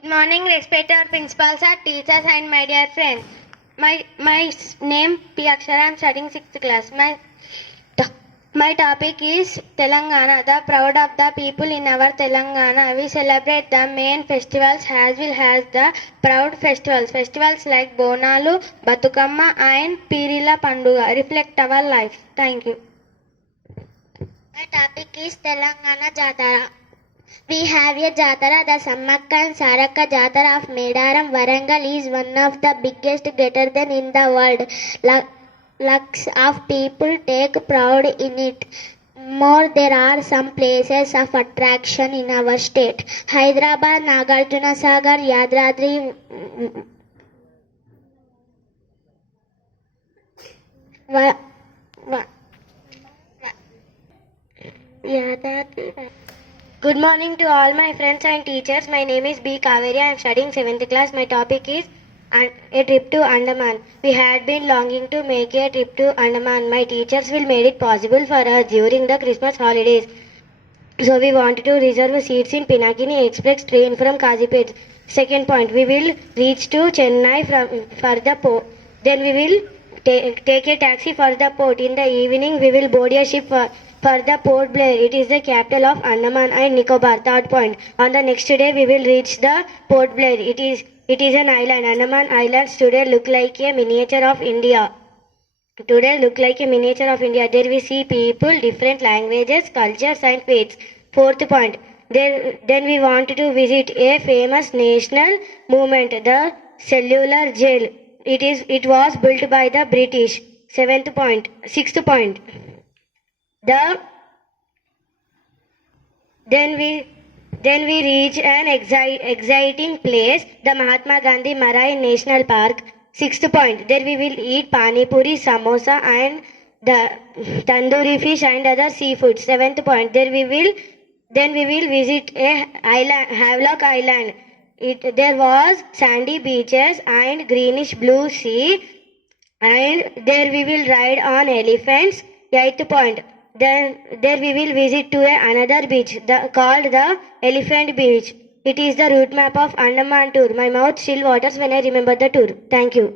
Good morning, respected principals, our teachers, and my dear friends. My name P. Akshara. I am studying 6th class. My topic is Telangana, the proud of the people in our Telangana. We celebrate the main festivals as well as the proud festivals. Festivals like Bonalu, Batukamma, and Pirila Panduga reflect our life. Thank you. My topic is Telangana Jatara. We have a Jatara, the Sammakka and Sarakka Jatara of Medaram, Warangal is one of the biggest greater than in the world. Lakhs of people take pride in it. More, there are some places of attraction in our state. Hyderabad, Nagarjuna Sagar, Yadadri, Yadadri. Good morning to all my friends and teachers. My name is B. Kaveri. I am studying 7th class. My topic is a trip to Andaman. We had been longing to make a trip to Andaman. My teachers will made it possible for us during the Christmas holidays. So we wanted to reserve seats in Pinakini Express train from Kazipet. Second point, we will reach to Chennai for the port. Then we will take a taxi for the port. In the evening, we will board a ship for the Port Blair. It is the capital of Andaman and Nicobar. Third point, on the next day, we will reach the Port Blair. It is an island. Andaman Islands today look like a miniature of India. Today look like a miniature of India. There we see people, different languages, cultures and faiths. Fourth point. Then we wanted to visit a famous national movement, the cellular jail. It was built by the British. Sixth point. Then we reach an exciting place, the Mahatma Gandhi Marine National Park. Sixth point, there we will eat pani puri, samosa and the tandoori fish and other seafood. Seventh point, then we will visit a island, Havelock Island. There was sandy beaches and greenish blue sea, and there we will ride on elephants. Eighth point, then there we will visit to another beach called the Elephant Beach. It is the route map of Andaman tour. My mouth still waters when I remember the tour. Thank you.